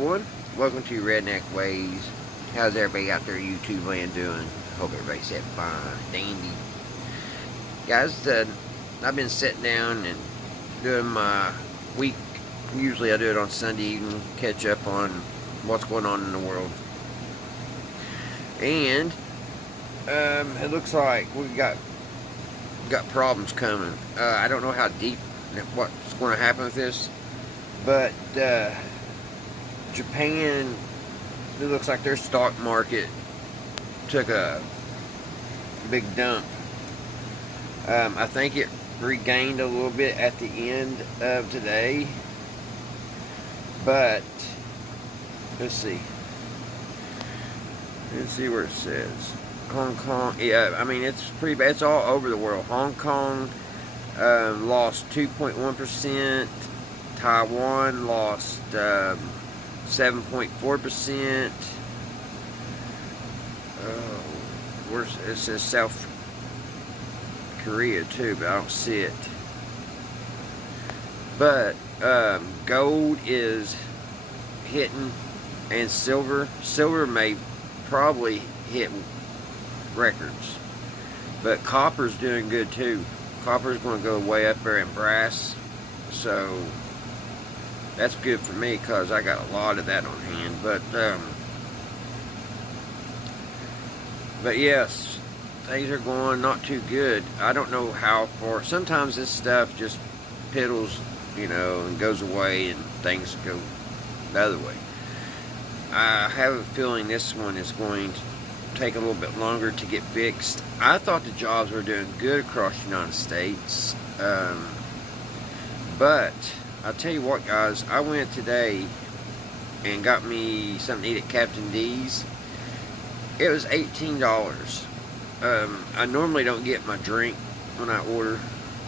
everyone, welcome to Redneck Ways. How's everybody out there YouTube land doing? Hope everybody's having fine, dandy. Guys, I've been sitting down and doing my week. Usually I do it on Sunday evening, catch up on what's going on in the world. And it looks like we got problems coming. I don't know how deep, what's going to happen with this, but Japan, it looks like their stock market took a big dump. I think it regained a little bit at the end of today, but let's see where it says Hong Kong. Yeah, I mean, it's pretty bad. It's all over the world. Hong Kong lost 2.1%. Taiwan lost 7.4%. It says South Korea too, but I don't see it. But gold is hitting, and silver may probably hit records, but copper's doing good too. Copper's going to go way up there in brass, so that's good for me because I got a lot of that on hand. But yes, things are going not too good. I don't know how far. Sometimes this stuff just piddles, and goes away, and things go the other way. I have a feeling this one is going to take a little bit longer to get fixed. I thought the jobs were doing good across the United States, but I'll tell you what, guys, I went today and got me something to eat at Captain D's. It was $18. I normally don't get my drink when I order,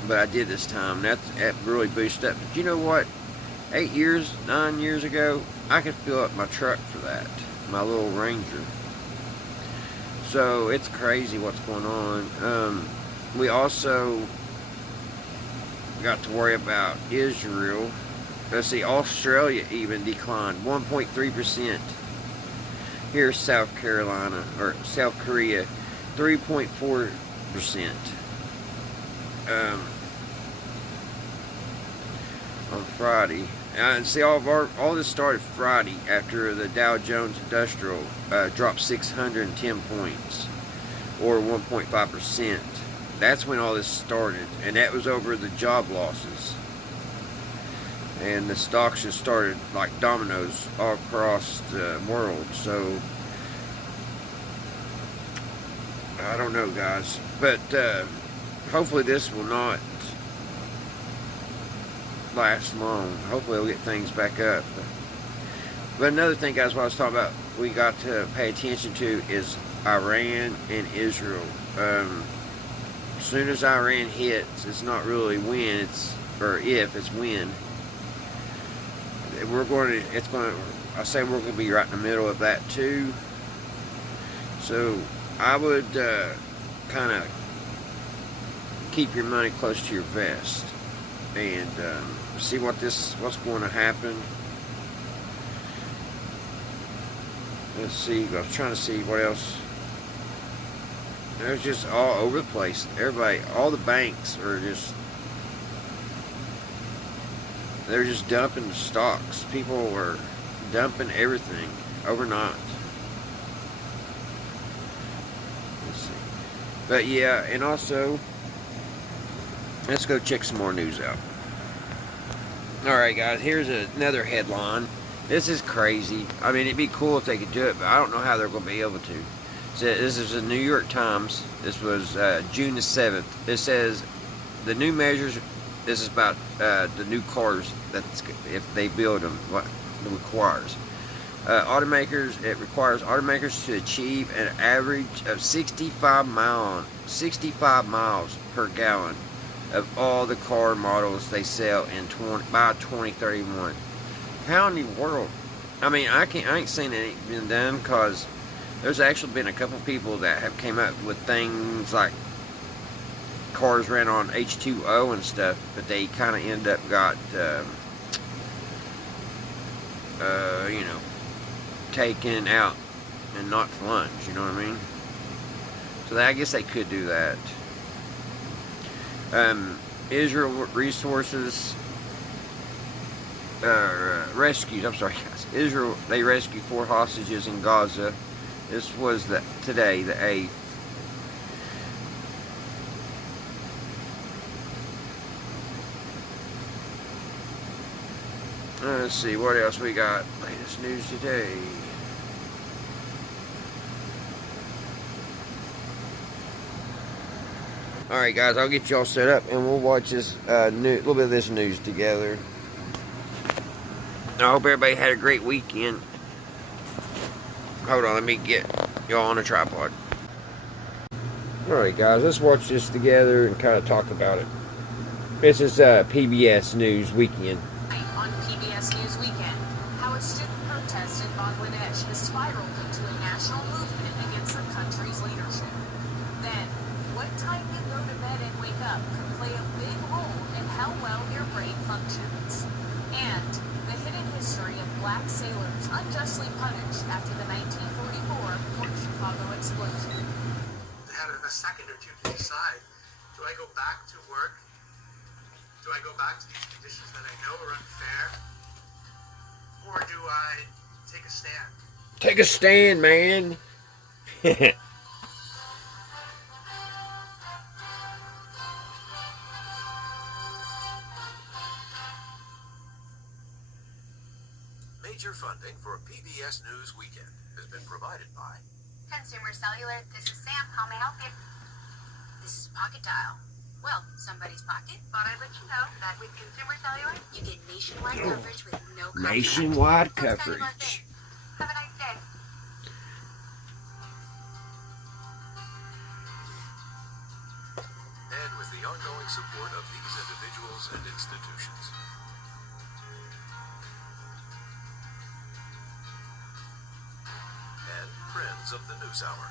but I did this time. That really boosted up. But you know what? 9 years ago, I could fill up my truck for that, my little Ranger. So it's crazy what's going on. We also got to worry about Israel. Let's see, Australia even declined 1.3%. Here's South Korea, 3.4%. On Friday. And see, all this started Friday after the Dow Jones Industrial dropped 610 points, or 1.5%. That's when all this started, and that was over the job losses. And the stocks just started like dominoes all across the world. So I don't know, guys, but hopefully this will not last long. Hopefully we'll get things back up. But another thing, guys, what I was talking about, we got to pay attention to is Iran and Israel. As soon as Iran hits, it's not really when, it's when. I say we're going to be right in the middle of that too. So I would kind of keep your money close to your vest and see what's going to happen. Let's see. I was trying to see what else. There's just all over the place. Everybody, all the banks are they're just dumping the stocks. People are dumping everything overnight. Let's see. But yeah, and also, let's go check some more news out. Alright, guys, here's another headline. This is crazy. I mean, it'd be cool if they could do it, but I don't know how they're going to be able to. So this is the New York Times. This was June the 7th. It says the new measures. This is about the new cars if they build them. What it requires. It requires automakers to achieve an average of 65 miles per gallon of all the car models they sell by 2031. How in the world? I mean, I ain't seen it been done, because there's actually been a couple people that have came up with things like cars ran on H2O and stuff, but they kind of end up got you know, taken out and not plunged, you know what I mean? So I guess they could do that. Israel resources rescues. I'm sorry, guys. Israel, they rescued 4 hostages in Gaza. This was today, the 8th. Let's see what else we got. Latest news today. Alright guys, I'll get y'all set up and we'll watch this little bit of this news together. I hope everybody had a great weekend. Hold on, let me get y'all on a tripod. Alright guys, let's watch this together and kind of talk about it. This is PBS News Weekend. On PBS News Weekend, how a student protest in Bangladesh has spiraled into a national movement against the country's leadership. Then, what time you go to bed and wake up could play a big role in how well your brain functions. And the hidden history of black sailors unjustly punished after the 1944 Port Chicago explosion. I had a second or two to decide, do I go back to work? Do I go back to these conditions that I know are unfair? Or do I take a stand? Take a stand, man. Major funding for PBS News Weekend has been provided by Consumer Cellular. This is Sam. How may I help you? This is Pocket Dial. Well, somebody's pocket. Thought I'd let you know that with Consumer Cellular, you get nationwide coverage with no contract. Nationwide That's coverage. kind of our thing. Have a nice day. and with the ongoing support of these individuals and institutions. And friends of the News Hour.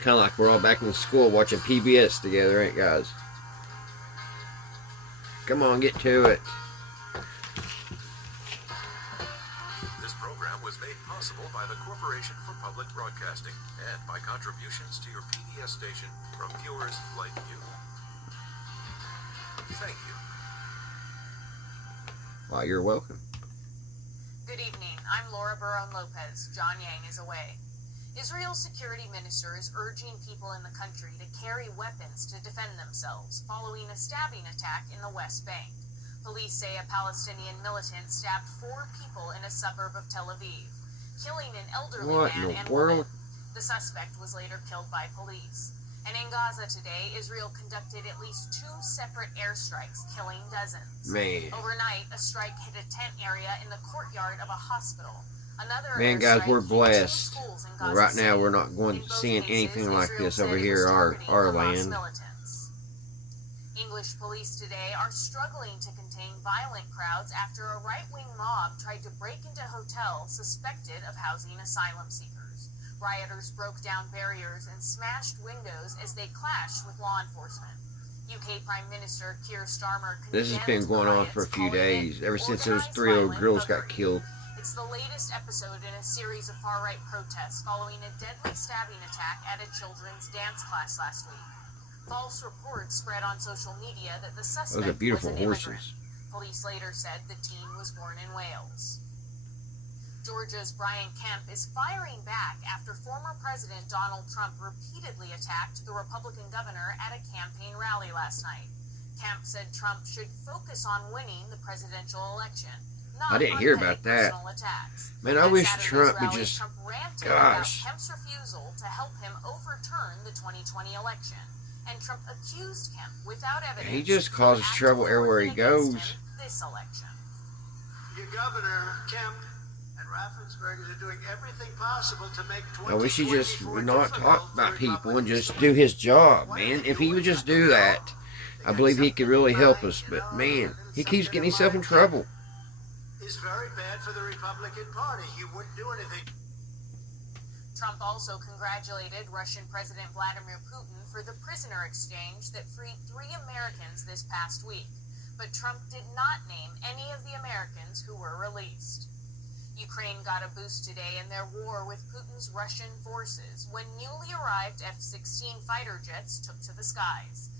Kind of like we're all back in school watching PBS together, ain't guys? Come on, get to it. This program was made possible by the Corporation for Public Broadcasting and by contributions to your PBS station from viewers like you. Thank you. Why, you're welcome. Good evening. I'm Laura Barone Lopez. John Yang is away. Israel's security minister is urging people in the country to carry weapons to defend themselves following a stabbing attack in the West Bank. Police say a Palestinian militant stabbed 4 people in a suburb of Tel Aviv, killing an elderly man and woman. The suspect was later killed by police. And in Gaza today, Israel conducted at least 2 separate airstrikes, killing dozens. Man. Overnight, a strike hit a tent area in the courtyard of a hospital. Man, guys, we're blessed. Right now, we're not seeing anything like this over here, our land. English police today are struggling to contain violent crowds after a right-wing mob tried to break into hotels suspected of housing asylum seekers. Rioters broke down barriers and smashed windows as they clashed with law enforcement. UK Prime Minister Keir Starmer This has been going on for a few days, ever since those 3 little girls got killed. It's the latest episode in a series of far-right protests following a deadly stabbing attack at a children's dance class last week. False reports spread on social media that the suspect Those are beautiful was an immigrant. horses. Police later said the teen was born in Wales. Georgia's Brian Kemp is firing back after former President Donald Trump repeatedly attacked the Republican governor at a campaign rally last night. Kemp said Trump should focus on winning the presidential election. I didn't hear about that. Man, I wish Trump would just, gosh. Kemp's refusal to help him overturn the 2020 election. And Trump accused Kemp without evidence. He just causes trouble everywhere he goes. This election. Your governor, Kemp, and Raffensperger are doing everything possible to make I wish he just would not talk about people and just do his job, man. If he would just do that, I believe he could really help us. But, man, he keeps getting himself in trouble. Is very bad for the Republican Party. He wouldn't do anything. Trump also congratulated Russian President Vladimir Putin for the prisoner exchange that freed 3 Americans this past week. but Trump did not name any of the Americans who were released. Ukraine got a boost today in their war with Putin's Russian forces when newly arrived F-16 fighter jets took to the skies.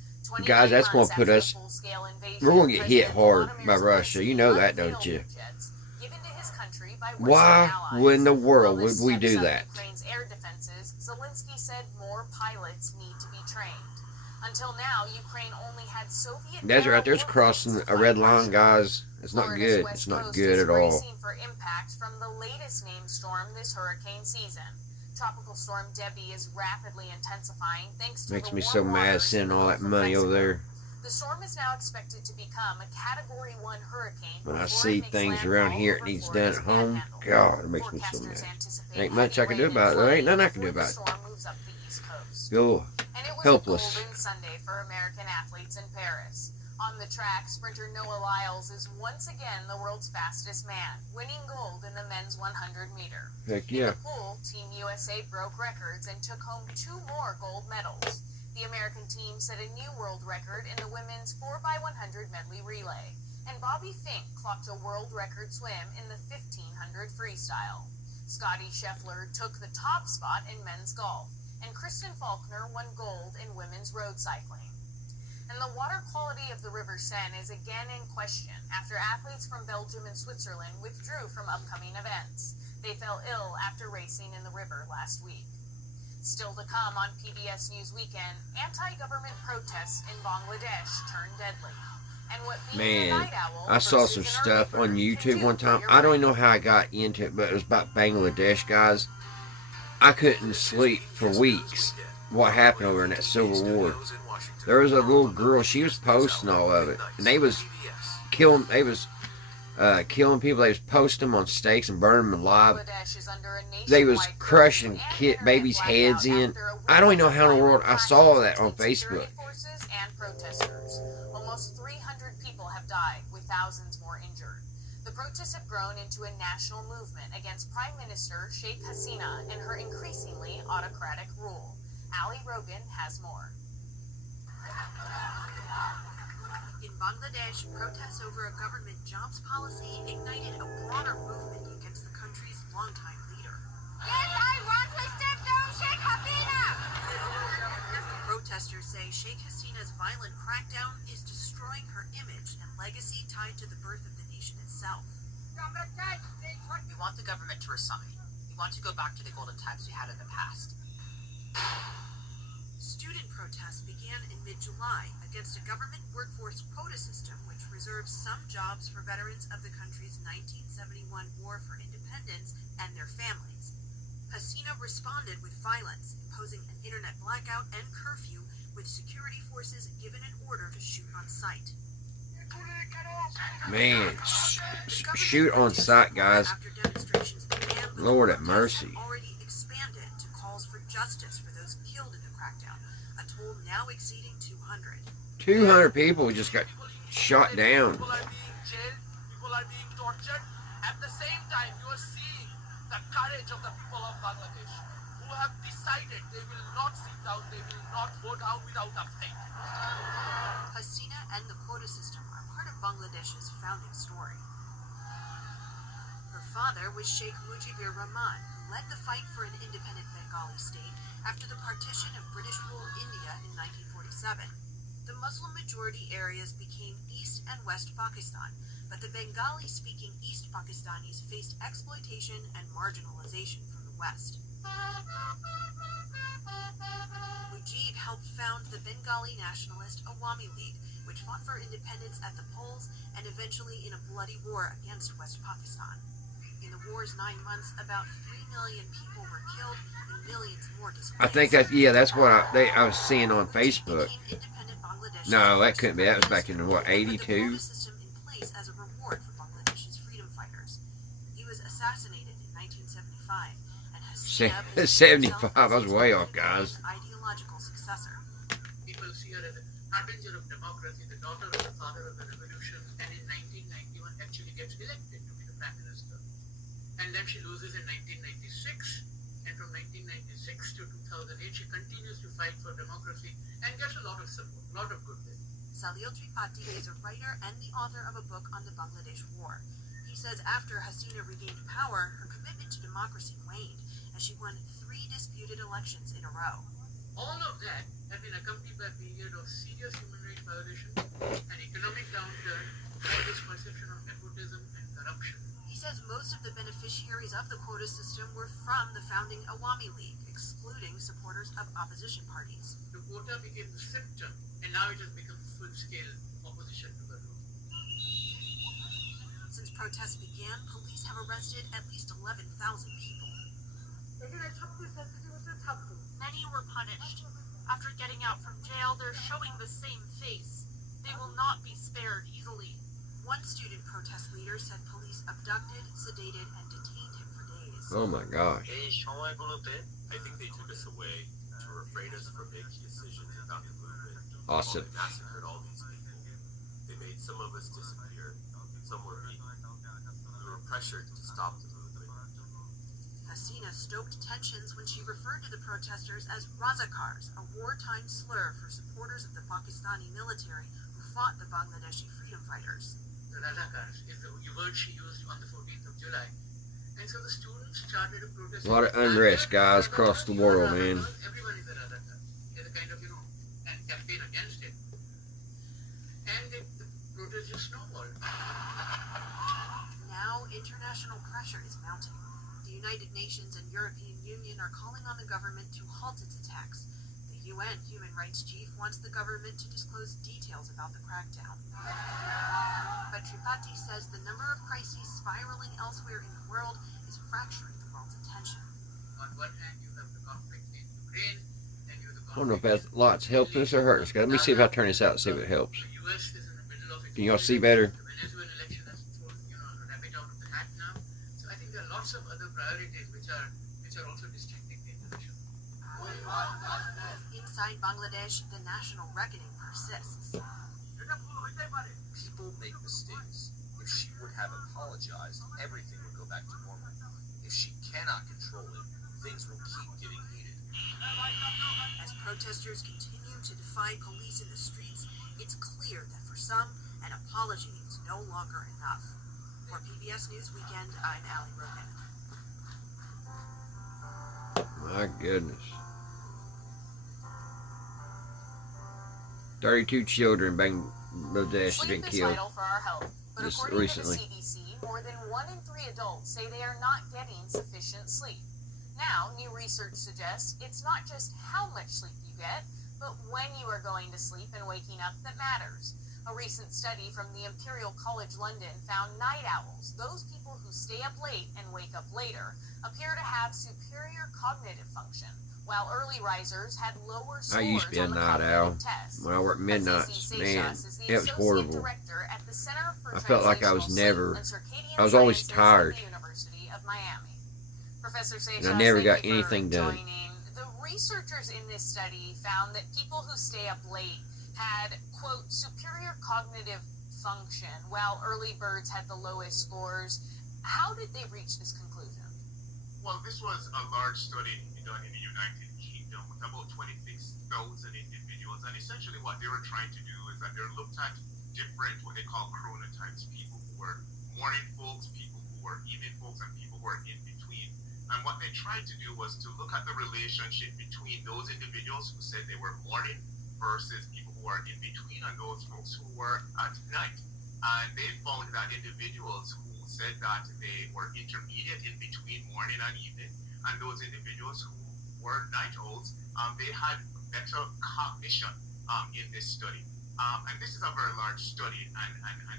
Guys, that's going to put us, we're going to get hit hard by Russia. You know that, don't you? Why in the world would we do that? Ukraine's air defenses, Zelensky said more pilots need to be trained. Until now, Ukraine only had Soviet. That's right there's crossing a red line, guys. It's not good. It's not good at all. For impact from the latest named storm this hurricane season. Tropical storm Debbie is rapidly intensifying thanks to Makes the me warm so mad waters seeing all that from money over Mexico. there. The storm is now expected to become a Category 1 hurricane. When I before see it makes things around landfall here it over needs done Florida's at home, panhandle. God, it makes me so Forecasters mad. anticipate Ain't much I can do heavy about it. rain There ain't and nothing I can do flooding about it. before the storm moves up the East Coast. Feel And it was helpless. a golden Sunday for American athletes in Paris. On the track, sprinter Noah Lyles is once again the world's fastest man, winning gold in the men's 100-meter. Heck In yeah. the pool, Team USA broke records and took home 2 more gold medals. The American team set a new world record in the women's 4x100 medley relay. And Bobby Fink clocked a world record swim in the 1500 freestyle. Scotty Scheffler took the top spot in men's golf, and Kristen Faulkner won gold in women's road cycling. And the water quality of the River Seine is again in question after athletes from Belgium and Switzerland withdrew from upcoming events. They fell ill after racing in the river last week. Still to come on PBS News Weekend, anti-government protests in Bangladesh turned deadly. And what being a Man, night owl I saw some versus an stuff early on bird YouTube can do one for time. your I don't brain. even know how I got into it, but it was about Bangladesh, guys. I couldn't sleep for weeks. What happened over in that Civil War? There was a little girl. She was posting all of it, and they was killing. They was killing people. They was posting them on stakes and burning them alive. Bangladesh is under a They was nationwide crushing curfew and babies' internet heads in. blackout after a I don't even know how in the world I saw that on between security Facebook. forces and protesters. Almost 300 people have died, with thousands more injured. The protests have grown into a national movement against Prime Minister Sheikh Hasina and her increasingly autocratic rule. Ali Rogan has more. In Bangladesh, protests over a government jobs policy ignited a broader movement against the country's longtime leader. Yes, I want to step down Sheikh Hasina! Protesters say Sheikh Hasina's violent crackdown is destroying her image and legacy tied to the birth of the nation itself. We want the government to resign. We want to go back to the golden times we had in the past. Student protests began in mid-July against a government workforce quota system which reserves some jobs for veterans of the country's 1971 War for Independence and their families. Hasina responded with violence, imposing an internet blackout and curfew, with security forces given an order to shoot on sight. Man, shoot on sight, guys. After demonstrations began, Lord have protests mercy. have already expanded to calls for justice for those killed in the crackdown, a toll now exceeding 200. 200 people just got shot down. People are being jailed, people are being tortured. At the same time, you are seeing the courage of the people of Bangladesh who have decided they will not sit down, they will not vote out without a fight. Hasina and the quota system are part of Bangladesh's founding story. Her father was Sheikh Mujibur Rahman, who led the fight for an independent Bengali state after the partition of British-ruled India in 1947. The Muslim-majority areas became East and West Pakistan, but the Bengali-speaking East Pakistanis faced exploitation and marginalization from the West. Mujib helped found the Bengali nationalist Awami League, which fought for independence at the polls and eventually in a bloody war against West Pakistan. In the war's 9 months, about 3 million people were killed and millions more displaced. I think that's what I was seeing on Facebook. No, that couldn't be. That was back in, what, 82? System in place as a reward for Bangladesh's freedom fighters. He was assassinated in 1975, and Hasina 75, I was way off, guys. Ideological successor. People see her as a harbinger of democracy, the daughter of the father of the revolution, and in 1991 actually gets elected to be the prime minister. And then she loses in 1996, and from 1996 to 2008 she continues to fight for democracy and gets a lot of support, a lot of goodwill. Salil Tripathi is a writer and the author of a book on the Bangladesh War. He says after Hasina regained power, her commitment to democracy waned, as she won 3 disputed elections in a row. All of that had been accompanied by a period of serious human rights violations, an economic downturn, and this perception of nepotism and corruption. He says most of the beneficiaries of the quota system were from the founding Awami League, excluding supporters of opposition parties. The quota became the symptom, and now it has become full-scale opposition to the rule. Since protests began, police have arrested at least 11,000 people. Many were punished. After getting out from jail, they're showing the same face. They will not be spared easily. One student protest leader said police abducted, sedated, and detained him for days. Oh my gosh. I think they took us away to afraid us from making decisions about the movement. Awesome. They massacred all these people. They made some of us disappear. Some were beaten. We were pressured to stop the movement. Hasina stoked tensions when she referred to the protesters as Razakars, a wartime slur for supporters of the Pakistani military who fought the Bangladeshi freedom fighters. The Razakars is the word she used on the 14th of July. And so the students started a protest. A lot of unrest, guys, across the world, man. Everyone is a Razakar. There's a kind of, a campaign against it. And the protest just snowballed. Now, international pressure is mounting. The United Nations and European Union are calling on the government to halt its attacks. The UN human rights chief wants the government to disclose details about the crackdown. But Tripathi says the number of crises spiraling elsewhere in the world is fracturing the world's attention. On one hand, you have the conflict in Ukraine, and you have the I don't know if conflict that's lots helping us or hurting us. Let me see if I turn this out and see if it helps. The US is in the middle of its Can y'all see better? The Venezuelan election has thrown, a rabbit out of the hat now. So I think there are lots of other priorities which are also distracting the attention. Inside Bangladesh, the national reckoning persists. People make mistakes. If she would have apologized, everything would go back to normal. If she cannot control it, things will keep getting heated. As protesters continue to defy police in the streets, it's clear that for some, an apology is no longer enough. For PBS News Weekend, I'm Allie Rogan. My goodness. 32 children in Bangladesh have been Sleep is killed vital for our health, but just according recently. to the CDC, more than 1 in 3 adults say they are not getting sufficient sleep. Now, new research suggests it's not just how much sleep you get, but when you are going to sleep and waking up that matters. A recent study from the Imperial College London found night owls, those people who stay up late and wake up later, appear to have superior cognitive function, while early risers had lower scores I used to be a on the night owl cognitive test. when I worked midnights. Man, it was horrible. I felt like I was I was always tired. And I never got anything done. The researchers in this study found that people who stay up late had, quote, superior cognitive function, while early birds had the lowest scores. How did they reach this conclusion? Well, this was a large study done in the United Kingdom with about 26,000 individuals, and essentially what they were trying to do is that they looked at different, what they call chronotypes, people who were morning folks, people who were evening folks, and people who were in between. And what they tried to do was to look at the relationship between those individuals who said they were morning versus people who are in between and those folks who were at night. And they found that individuals who said that they were intermediate in between morning and evening, and those individuals who were night owls, they had better cognition in this study. And this is a very large study, and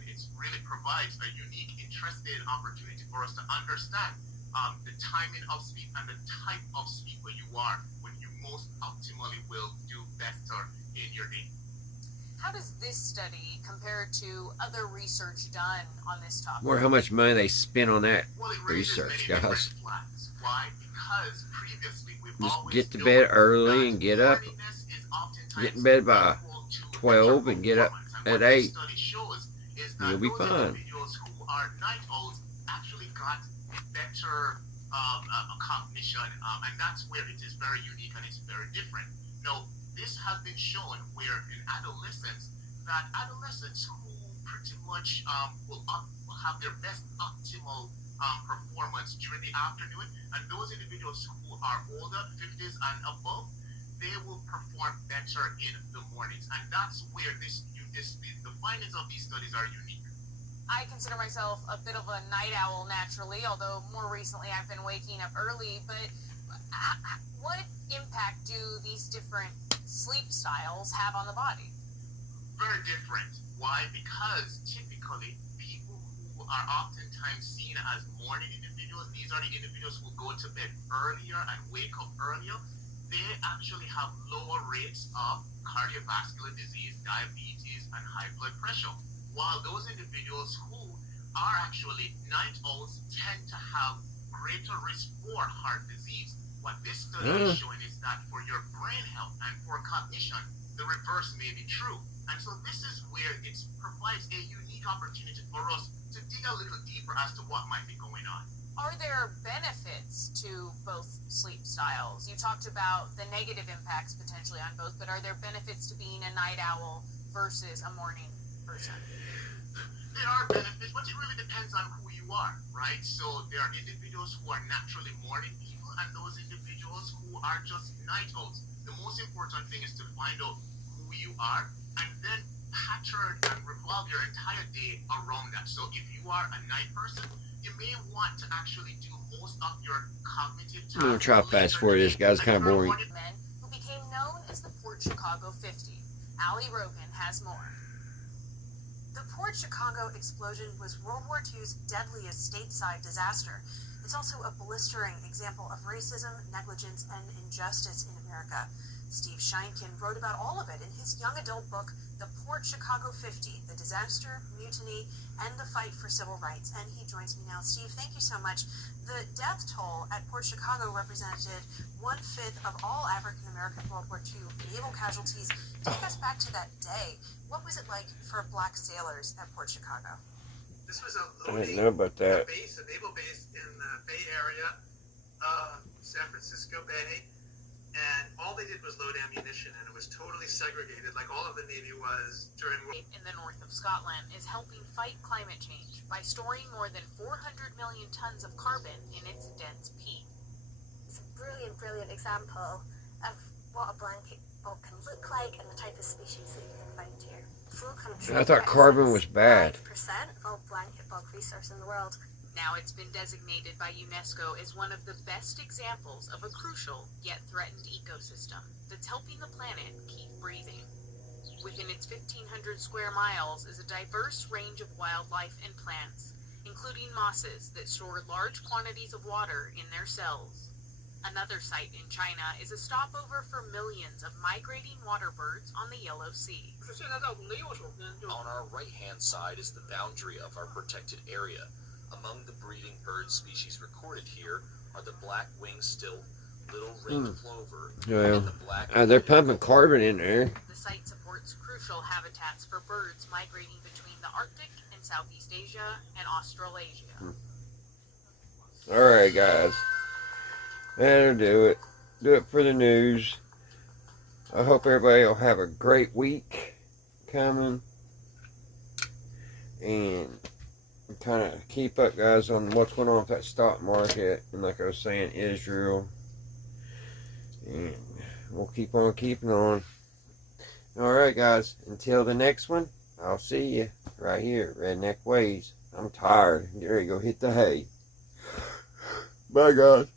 it really provides a unique, interesting opportunity for us to understand the timing of sleep and the type of sleep where you are when you most optimally will do better in your day. How does this study compare to other research done on this topic? Wonder how much money they spent on that Well, it raises research, many guys. different flags. Why? Because previously we've Just always get to known bed early that and get up. morningness is oftentimes Get in bed by equal to 12 better and get up performance. And at what this 8. study shows is that You'll be those fine. individuals who are night owls actually got better cognition, and that's where it is very unique and it's very different. Now, this has been shown where in adolescence, that adolescents who pretty much will have their best optimal performance during the afternoon, and those individuals who are older, 50s and above, they will perform better in the mornings, and that's where the findings of these studies are unique. I consider myself a bit of a night owl naturally, although more recently I've been waking up early. But what impact do these different sleep styles have on the body? Very different. Why? Because typically people who are oftentimes seen as morning individuals, these are the individuals who go to bed earlier and wake up earlier. They actually have lower rates of cardiovascular disease, diabetes, and high blood pressure. While those individuals who are actually night owls tend to have greater risk for heart disease. What this study is showing is that for your brain health and for cognition, the reverse may be true. And so this is where it provides a unique opportunity for us to dig a little deeper as to what might be going on. Are there benefits to both sleep styles? You talked about the negative impacts potentially on both, but are there benefits to being a night owl versus a morning person? There are benefits, but it really depends on who you are, right? So there are individuals who are naturally morning people and those individuals who are just night owls. The most important thing is to find out who you are and then pattern and revolve your entire day around that. So if you are a night person, you may want to actually do most of your cognitive tasks. I'm going to try fast forward this, guys. Kind of boring. Men who became known as the Port Chicago 50. Ali Rogan has more. The Port Chicago explosion was World War II's deadliest stateside disaster. It's also a blistering example of racism, negligence, and injustice in America. Steve Sheinkin wrote about all of it in his young adult book, The Port Chicago 50, The Disaster, Mutiny, and the Fight for Civil Rights. And he joins me now. Steve, thank you so much. The death toll at Port Chicago represented 1/5 of all African-American World War II naval casualties. Take us back to that day. What was it like for black sailors at Port Chicago? This was a I didn't know about that. base, a naval base in the Bay Area, San Francisco Bay, and all they did was load ammunition, and it was totally segregated, like all of the Navy was during World War. In the north of Scotland is helping fight climate change by storing more than 400 million tons of carbon in its dense peat. It's a brilliant, brilliant example of what a blanket bog can look like and the type of species that you can find here. Full country I thought carbon was bad. 5% of all blanket bog resource in the world. Now it's been designated by UNESCO as one of the best examples of a crucial yet threatened ecosystem that's helping the planet keep breathing. Within its 1,500 square miles is a diverse range of wildlife and plants, including mosses that store large quantities of water in their cells. Another site in China is a stopover for millions of migrating water birds on the Yellow Sea. On our right-hand side is the boundary of our protected area. Among the breeding bird species recorded here are the black-winged stilt, little ringed plover, and the black. They're pumping carbon in there. The site supports crucial habitats for birds migrating between the Arctic and Southeast Asia and Australasia. Alright, guys. That'll do it. Do it for the news. I hope everybody will have a great week coming. And kind of keep up, guys, on what's going on with that stock market. And like I was saying, Israel. And we'll keep on keeping on. Alright, guys. Until the next one, I'll see you right here, Redneck Ways. I'm tired. There you go. Hit the hay. Bye, guys.